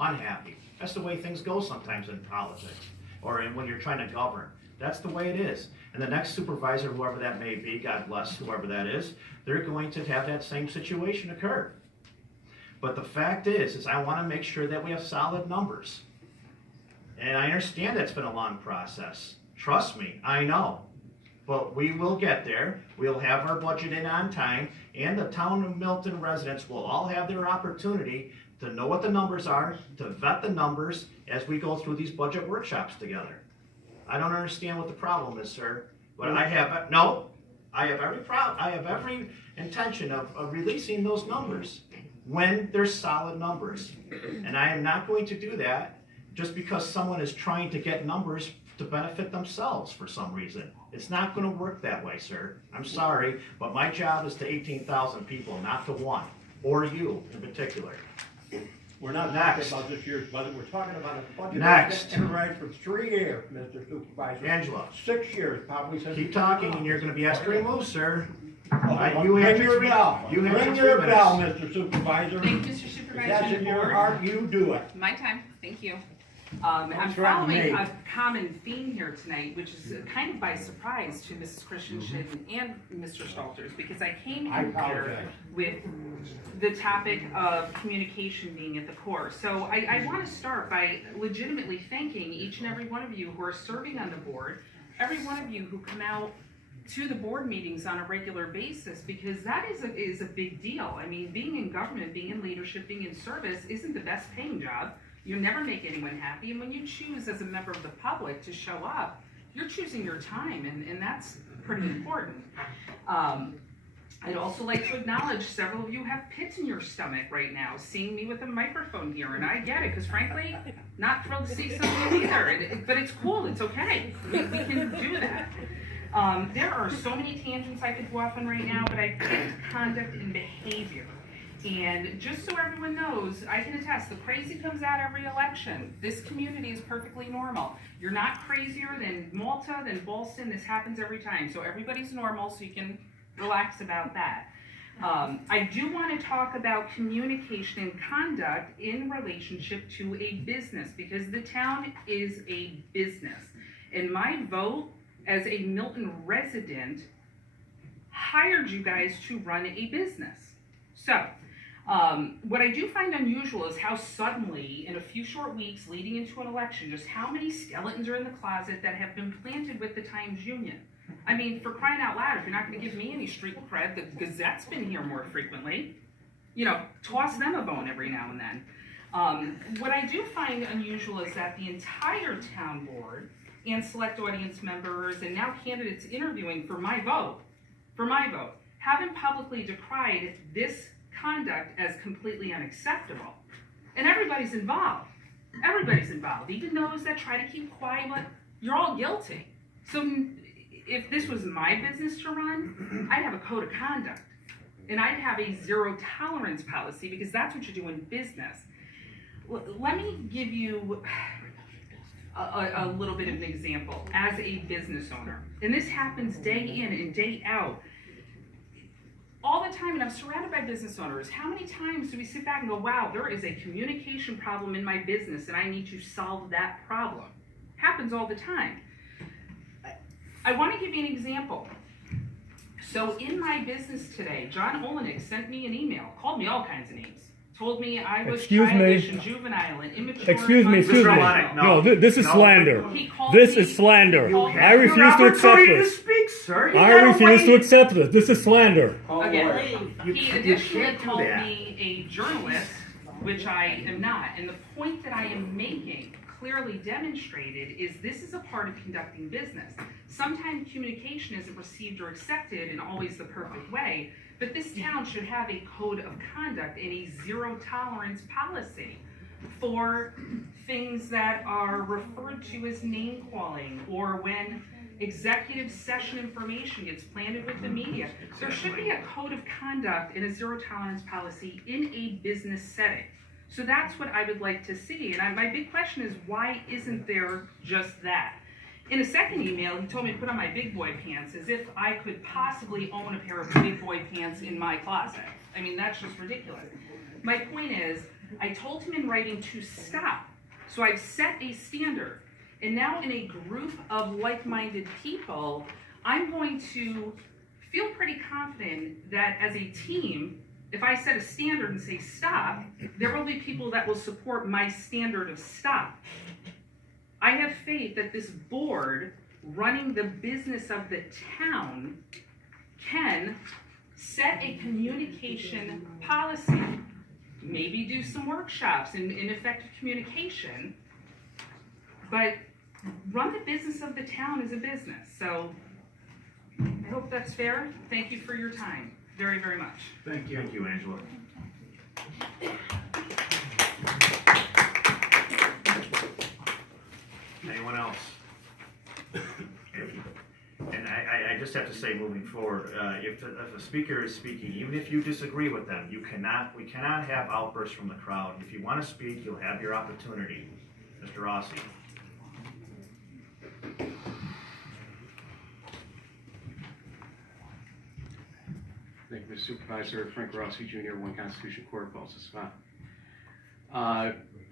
unhappy. That's the way things go sometimes in politics, or when you're trying to govern. That's the way it is. And the next supervisor, whoever that may be, God bless whoever that is, they're going to have that same situation occur. But the fact is I want to make sure that we have solid numbers. And I understand that's been a long process. Trust me, I know. But we will get there. We'll have our budget in on time, and the town of Milton residents will all have their opportunity to know what the numbers are, to vet the numbers as we go through these budget workshops together. I don't understand what the problem is, sir. But I have every intention of releasing those numbers when there's solid numbers. And I am not going to do that just because someone is trying to get numbers to benefit themselves for some reason. It's not going to work that way, sir. I'm sorry, but my job is to 18,000 people, not to one, or you in particular. We're not talking about this year's budget, we're talking about a budget Next. that's been right for 3 years, Mr. Supervisor. Angela. 6 years, probably since. Keep talking and you're going to be asked to remove, sir. You have your bell. You have Ring your your 3 bell, minutes. Mr. Supervisor. Thank you, Mr. If Supervisor. that's in your heart, you do it. My time, thank you. Don't I'm threaten following me. a common theme here tonight, which is kind of by surprise to Mrs. Christensen and Mr. Stalters, because I came I in here apologize. with the topic of communication being at the core. So I want to start by legitimately thanking each and every one of you who are serving on the board, every one of you who come out to the board meetings on a regular basis, because that is a big deal. I mean, being in government, being in leadership, being in service isn't the best paying job. You never make anyone happy, and when you choose as a member of the public to show up, you're choosing your time, and that's pretty important. I'd also like to acknowledge several of you have pits in your stomach right now, seeing me with a microphone here, and I get it, because frankly, not thrilled to see some of you either, but it's cool, it's okay, we can do that. There are so many tangents I could go off on right now, but I picked conduct and behavior. And just so everyone knows, I can attest, the crazy comes out every election. This community is perfectly normal. You're not crazier than Malta, than Boston. This happens every time. So everybody's normal, so you can relax about that. I do want to talk about communication and conduct in relationship to a business, because the town is a business. And my vote as a Milton resident hired you guys to run a business. So, what I do find unusual is how suddenly, in a few short weeks leading into an election, just how many skeletons are in the closet that have been planted with the Times Union. I mean, for crying out loud, if you're not going to give me any street cred, the Gazette's been here more frequently. You know, toss them a bone every now and then. What I do find unusual is that the entire town board and select audience members and now candidates interviewing for my vote, haven't publicly decried this conduct as completely unacceptable. And everybody's involved. Everybody's involved. Even those that try to keep quiet, but you're all guilty. So if this was my business to run, I'd have a code of conduct. And I'd have a zero tolerance policy, because that's what you do in business. Let me give you a little bit of an example as a business owner. And this happens day in and day out. All the time, and I'm surrounded by business owners. How many times do we sit back and go, wow, there is a communication problem in my business and I need to solve that problem? Happens all the time. I want to give you an example. So in my business today, John Olenek sent me an email, called me all kinds of names, told me I was childish and juvenile and immature. Excuse me. No, This is slander. This is slander. I refuse to accept this. Speak, sir. I refuse to accept this. This is slander. Again, You he can't additionally do called that. me a journalist, which I am not. And the point that I am making, clearly demonstrated, is this is a part of conducting business. Sometimes communication isn't received or accepted in always the perfect way, but this town should have a code of conduct and a zero tolerance policy for things that are referred to as name calling, or when executive session information gets planted with the media. There should be a code of conduct and a zero tolerance policy in a business setting. So that's what I would like to see. And my big question is, why isn't there just that? In a second email, he told me to put on my big boy pants, as if I could possibly own a pair of big boy pants in my closet. I mean, that's just ridiculous. My point is, I told him in writing to stop. So I've set a standard. And now in a group of like-minded people, I'm going to feel pretty confident that as a team, if I set a standard and say stop, there will be people that will support my standard of stop. I have faith that this board running the business of the town can set a communication policy, maybe do some workshops in effective communication, but run the business of the town as a business. So I hope that's fair. Thank you for your time very, very much. Thank you, Angela. Anyone else? And I just have to say, moving forward, if a speaker is speaking, even if you disagree with them, we cannot have outbursts from the crowd. If you want to speak, you'll have your opportunity. Mr. Rossi. Thank you, Mr. Supervisor. Frank Rossi, Jr., 1 Constitution Court, Balsas Spa.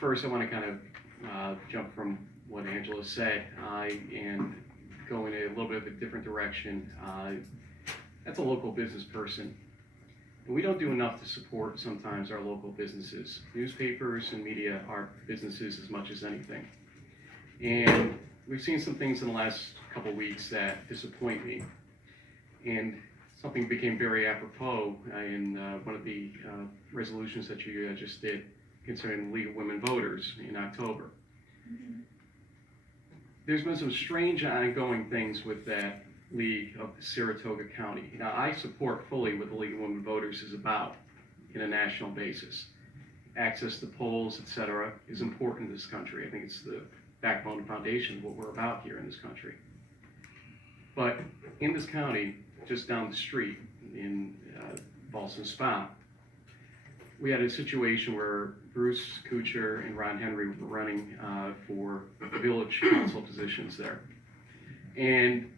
First, I want to kind of jump from what Angela said and go in a little bit of a different direction. That's a local business person. And we don't do enough to support sometimes our local businesses. Newspapers and media are businesses as much as anything. And we've seen some things in the last couple weeks that disappoint me. And something became very apropos in one of the resolutions that you just did concerning the League of Women Voters in October. There's been some strange ongoing things with that League of Saratoga County. Now, I support fully what the League of Women Voters is about in a national basis. Access to polls, etc., is important in this country. I think it's the backbone and foundation of what we're about here in this country. But in this county, just down the street in Ballston Spa, we had a situation where Bruce Kuchar and Ron Henry were running for village council positions there. And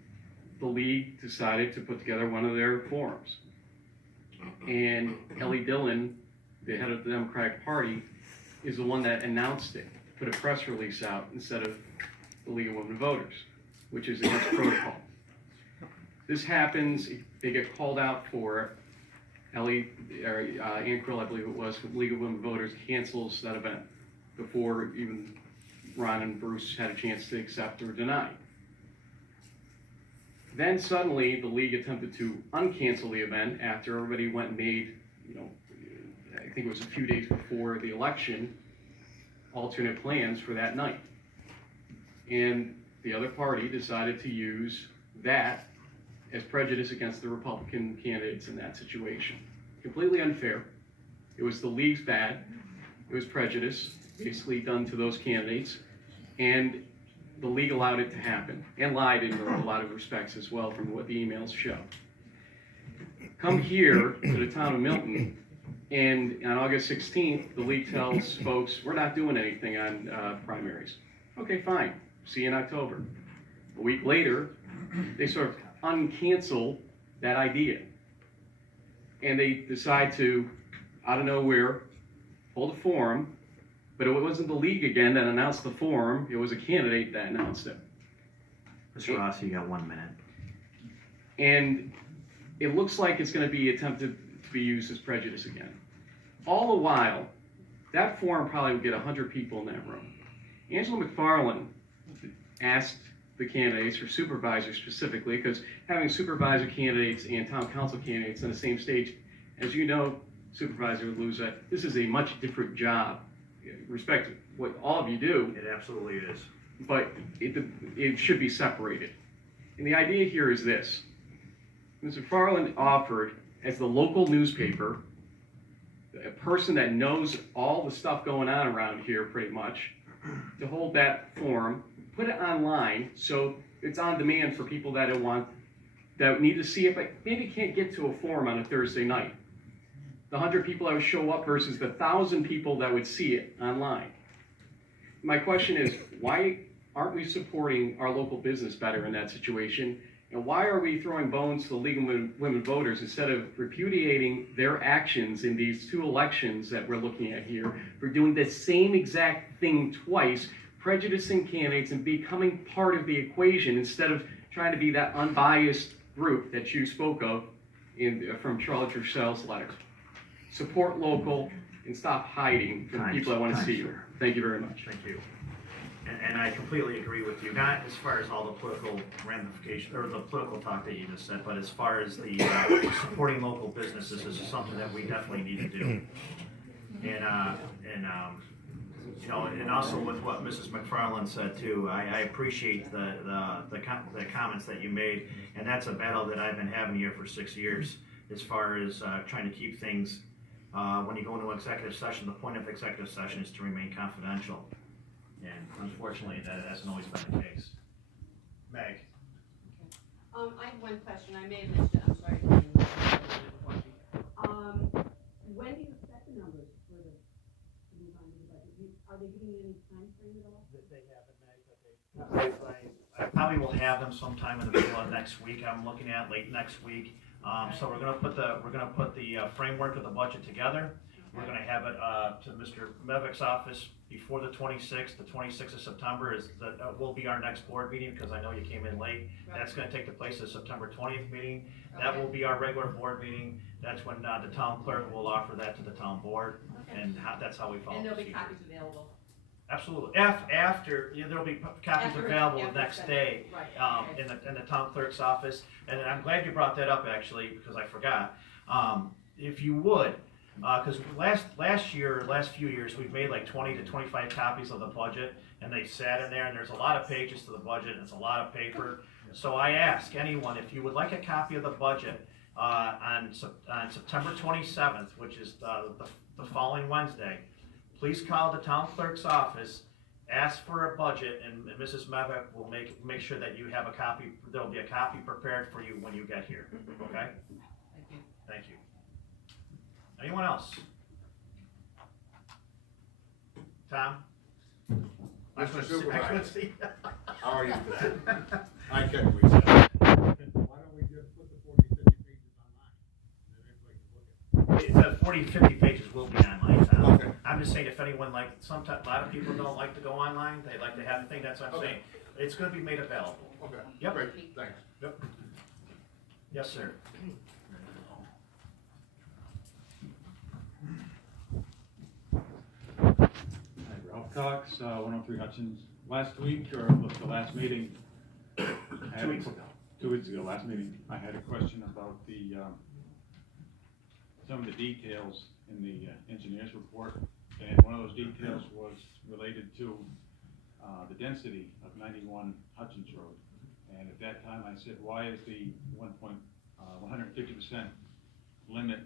the league decided to put together one of their forums. And Ellie Dillon, the head of the Democratic Party, is the one that announced it, put a press release out instead of the League of Women Voters, which is against protocol. This happens, they get called out for it. Ann Krill, I believe it was, League of Women Voters cancels that event before even Ron and Bruce had a chance to accept or deny. Then suddenly the league attempted to uncancel the event after everybody went and made, I think it was a few days before the election, alternate plans for that night. And the other party decided to use that as prejudice against the Republican candidates in that situation. Completely unfair. It was the league's bad. It was prejudice, basically done to those candidates. And the league allowed it to happen, and lied in a lot of respects as well from what the emails show. Come here to the town of Milton, and on August 16th, the league tells folks, we're not doing anything on primaries. Okay, fine. See you in October. A week later, they sort of uncancel that idea. And they decide to, out of nowhere, hold a forum, but it wasn't the league again that announced the forum, it was a candidate that announced it. Mr. Rossi, you got 1 minute. And it looks like it's going to be attempted to be used as prejudice again. All the while, that forum probably would get 100 people in that room. Angela McFarland asked the candidates, or supervisors specifically, because having supervisor candidates and town council candidates on the same stage, as you know, Supervisor Luza, this is a much different job. Respect what all of you do. It absolutely is. But it should be separated. And the idea here is this. Mr. McFarland offered, as the local newspaper, a person that knows all the stuff going on around here pretty much, to hold that forum, put it online so it's on demand for people that need to see it, but maybe can't get to a forum on a Thursday night. The 100 people that would show up versus the 1,000 people that would see it online. My question is, why aren't we supporting our local business better in that situation And why are we throwing bones to the League of Women Voters instead of repudiating their actions in these 2 elections that we're looking at here for doing the same exact thing twice, prejudicing candidates and becoming part of the equation instead of trying to be that unbiased group that you spoke of from Charlotte Drusell's letter. Support local and stop hiding from the people that want to see you. Thank you very much. Thank you. And I completely agree with you, not as far as all the political ramifications, or the political talk that you just said, but as far as the supporting local businesses is something that we definitely need to do. And you know, and also with what Mrs. McFarland said too, I appreciate the comments that you made, and that's a battle that I've been having here for 6 years, as far as trying to keep things, when you go into executive session, the point of executive session is to remain confidential. And unfortunately, that hasn't always been the case. Meg? I have one question, I may have missed it, I'm sorry. When do you set the numbers for the, to move on to the budget? Are they giving you any time frame at all? They haven't, Meg, but I probably will have them sometime in the middle of next week. I'm looking at late next week. So we're gonna put the framework of the budget together. We're gonna have it to Mr. Mevick's office before the 26th. The 26th of September will be our next board meeting, because I know you came in late. Right. That's gonna take the place of September 20th meeting. That will be our regular board meeting. That's when the town clerk will offer that to the town board, Okay. and that's how we follow. And there'll be procedure. copies available? Absolutely. After, there'll be copies After- available the after next Fed- day, Right, okay. in the town clerk's office. And I'm glad you brought that up, actually, because I forgot. If you would, because last few years, we've made like 20 to 25 copies of the budget, and they sat in there, and there's a lot of pages to the budget, and it's a lot of paper. So I ask anyone, if you would like a copy of the budget on September 27th, which is the following Wednesday, please call the town clerk's office, ask for a budget, and Mrs. Mevick will make sure that you have a copy. There'll be a copy prepared for you when you get here, okay? Thank you. Thank you. Anyone else? Tom? Mr. Supervisor, I how are you today? I can, we said. Why don't we just put the 40, 50 pages online? And then everybody can look at it. It's 40, 50 pages will be online, Tom. Okay. I'm just saying, if anyone a lot of people don't like to go online, they like to have the thing, that's what I'm Okay. saying. It's gonna be made available. Okay, Yep. great, thanks. Yep. Yes, sir. Hi, Ralph Cox, 103 Hutchins. Last week, or the last meeting, I had 2 weeks ago. 2 weeks ago, last meeting, I had a question about some of the details in the engineer's report. And one of those details was related to the density of 91 Hutchins Road. And at that time, I said, why is the 150% limit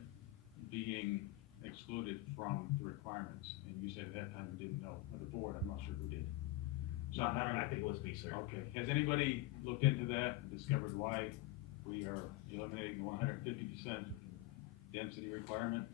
being excluded from the requirements? And you said at that time you didn't know, or the board, I'm not sure who did. So I'm wondering- I think it was me, sir. Okay, has anybody looked into that and discovered why we are eliminating the 150% density requirement?